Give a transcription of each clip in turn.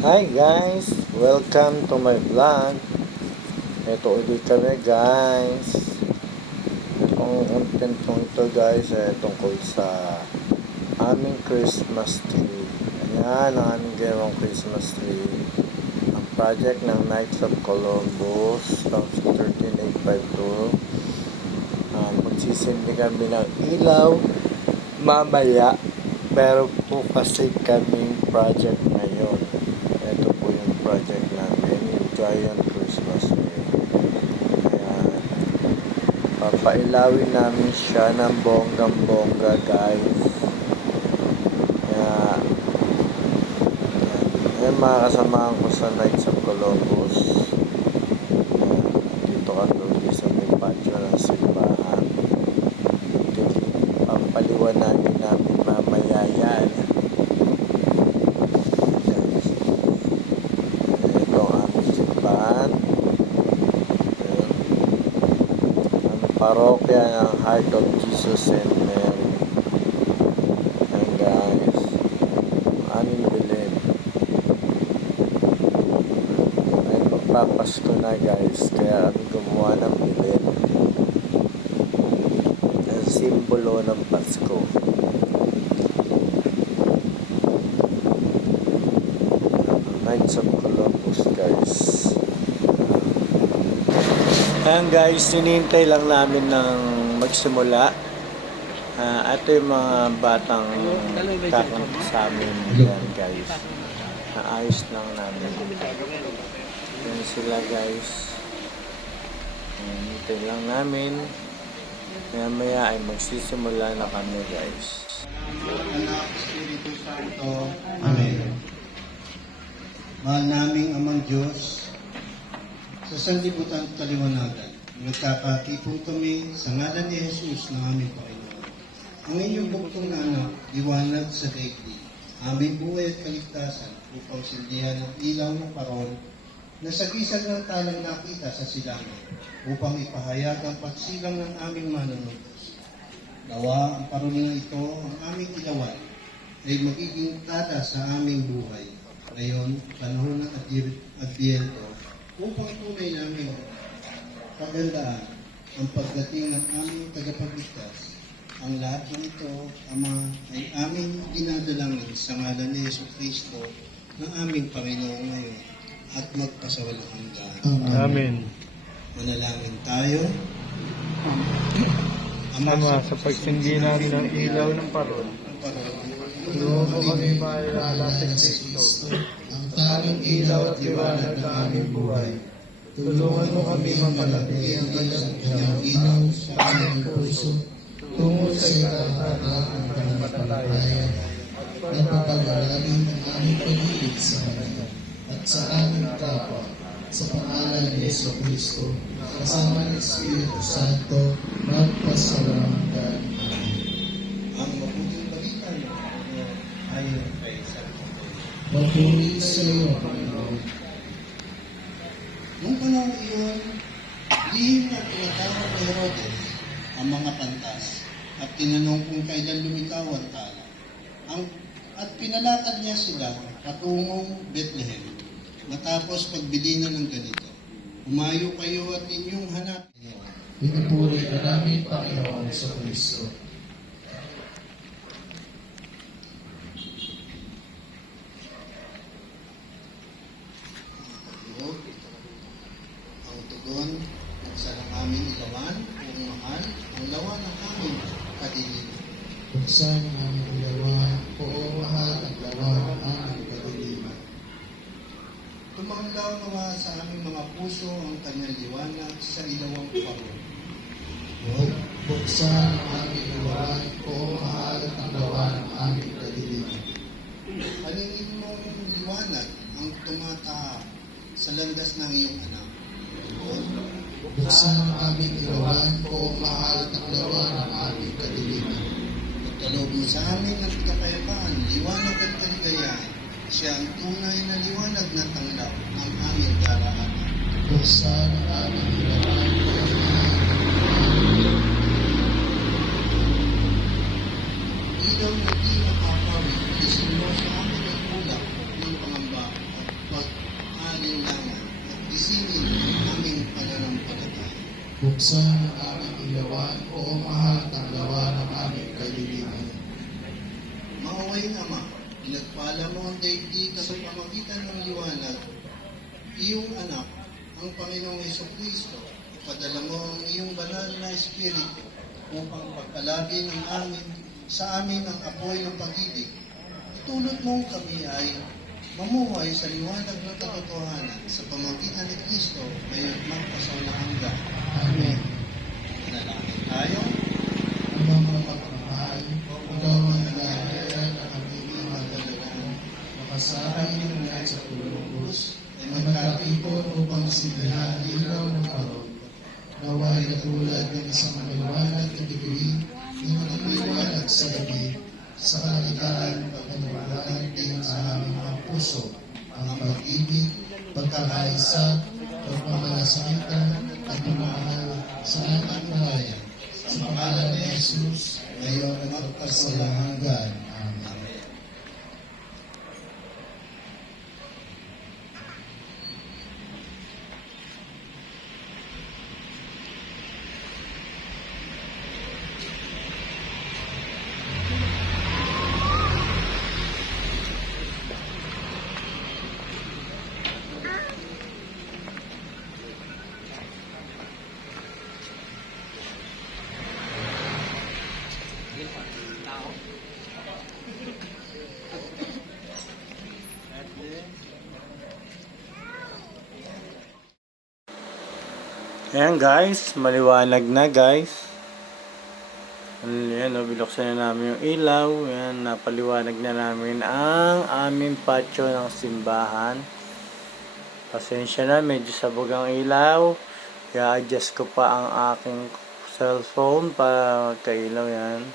Hi guys! Welcome to my vlog. Ito ulit kami guys. Itong content kong ito guys ay tungkol sa aming Christmas tree. Ayan ang aming ginawang Christmas tree. Ang project ng Knights of Columbus from 13852. Magsisindi kami ng ilaw mamaya. Pero po kasi kaming project ngayon. Ito po yung project namin, yung Giant Christmas tree. Ayan. Papailawin namin siya ng bonggang-bongga guys. Kaya, ayan mga kasamahan ko sa Knights of Columbus. Dito kami sa may patio ng simbahan. Pampaliwanagin namin mamaya yan. Parokya ng Heart of Jesus and Mary. And guys, aming bilhin ay magpapasko na guys, kaya kami gumawa ng bilhin ang simbolo ng Pasko. Knights of Columbus guys. Ayan guys, hinihintay lang namin ng magsimula. Ito yung mga batang kakanta sa amin. Ayan guys. Naayos lang namin. Ayan sila guys. Hinihintay lang namin. Maya ay magsisimula na kami guys. Anak, Espiritu Santo. Amen. Mahal naming Amang Diyos, sa sanlibutan at kaliwanagan, nagkakatipon kami sa ngalan ni Jesus na aming Panginoon. Ang inyong buktong na anak, liwanag sa daigdig, aming buhay at kaligtasan upang silbihan ng ilaw ng parol na sa gisag ng talang nakita sa silangan upang ipahayag ang pagsilang ng aming manunutos. Nawa ang parol na ito, ang aming ilawan, ay magiging tala sa aming buhay. Ngayon, panahon ng Adviento, upang tunay namin pagandaan ang pagdating ng aming tagapagligtas. Ang lahat ng ito, Ama, ay aming dinadalangin sa ngalan ni Yesu Cristo ng aming Panginoon ngayon at magpasawalang hanggan. Amen. Manalangin tayo. Ama, sa pagsindi namin ng ilaw ng parol, tulungan mo kami maalala sa Kristo, ang tanging ilaw at liwanag ng aming buhay. Tulungan mo kami mapalapit ang kanyang ilaw sa aming puso, tungo sa ikatahan ng pananampalataya, at papagalamin ang aming pag-ibig sa Kanya, at sa aming kapwa, sa pangalan ni Yesu Cristo, kasama ng Espiritu Santo, magpasawalang hanggan. Ang mabuting balita ng Panginoon ayon kay San Mateo. Magpuri sa iyo, Panginoon. Noong panahon iyon, lihim na tinatawag ni Herodes ang mga pantas at tinanong kung kailan lumitaw ang tala. At pinalakad niya sila patungong Bethlehem. Matapos pagbilinan ng ganito, humayo kayo at inyong hanapin. Pinupuri ka namin, Panginoon sa Kristo. Ang tugon at sa ng aming ilawan, kung mahal, ang lawan ng aming kadiliman. Buksan ang aming ilawan, oo mahal ang lawan ng aming kadiliman. Tumanglaw nawa sa aming mga puso ang kanyang liwanag sa ilawang parol. Buksan ang aming ilawan, oo mahal ang lawan ng aming kadiliman. Alingin mong liwanag ang tumataha sa landas ng iyong anak. Buksan ang aming ilawan, oo mahal ang lawan ng aming kadiliman. Pagkaloob mo sa amin ang kapayapaan, liwanag at kaligayahan. Siya ang tunay na liwanag na tanglaw ng aming daraanan. Buksan ang aming ilawan, oo mahal. Ilaw na di nakakawin, isin mo sa amin ang ulap ng pangamba at buksan ang aming ilawan o mahal ng lawa ng aming kaliliman. Maawain Ama, pinagpala mo ang daigdig sa pamagitan ng liwanag. Iyong anak, ang Panginoong Jesucristo, padala mo ang iyong banal na Espiritu upang pagkalagi ng sa amin ang apoy ng pag-ibig. Itulot mo kami ay mamuhay sa liwanag ng katotohanan sa pamagitan ni Kristo ngayon magpasaulahanggan. Amen. Manalangin tayo. Ang mga pagmamahal, ikaw ang nag-aalala ng aming madalagan, makasahin mula sa tulubos, ay magkatipon upang sindihan ilaw ng araw. Naway katulad ng isang maliwanag na bituin, yung nagmaliwanag sa gabi, sa kalikaan pagkaniwalaan din sa aming mga puso, ang pag-ibig, pagkakaisa, pagmamalasakita, at pagmamahal sa ating bayan. Sa pangalan ni Jesus, ngayon at magpasalahanggan. Amen. Ayan guys, maliwanag na guys. Ayan, binuksan na namin yung ilaw. Ayan, napaliwanag na namin ang aming patio ng simbahan. Pasensya na, medyo sabog ang ilaw. I-adjust ko pa ang aking cellphone para magkailaw yan.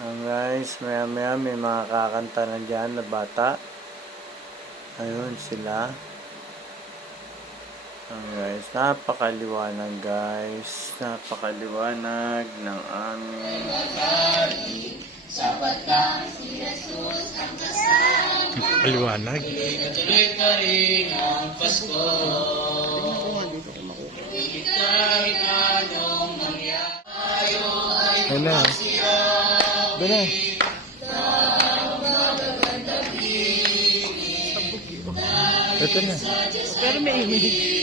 Ayan guys, maya maya may mga kakanta na dyan na bata. Ayun sila. Guys, napakaliwanag guys, napakaliwanag ng aming napakaliwanag. Tuloy pa rin ang Pasko. Kahit anong mangyari, Ayun na. Doon na. Ito na. Pero may ihig.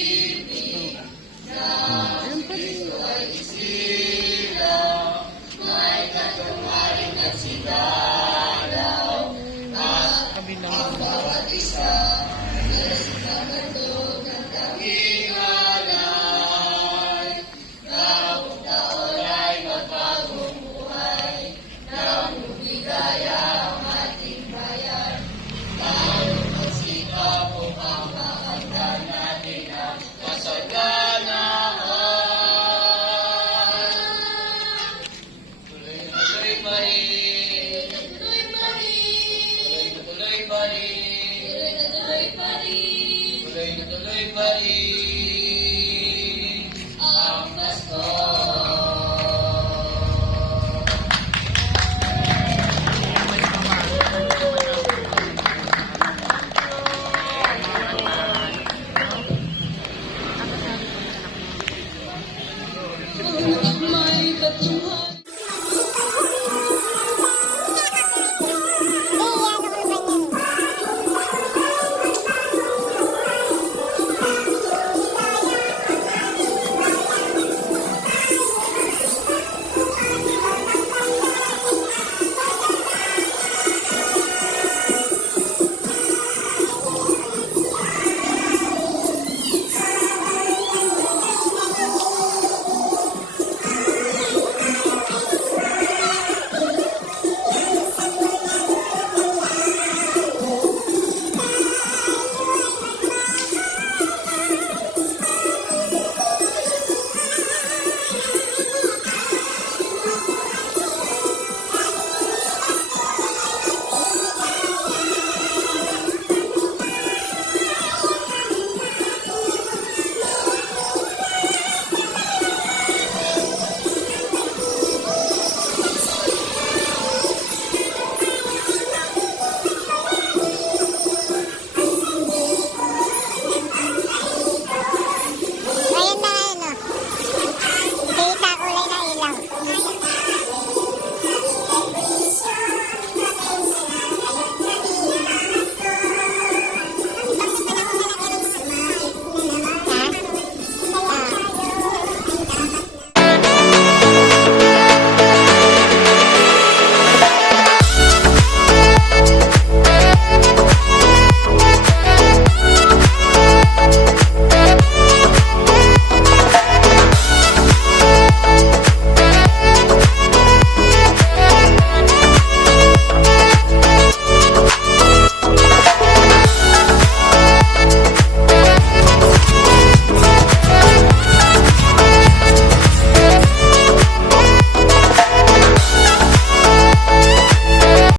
tuloy pa rin. Tuloy na tuloy pa rin.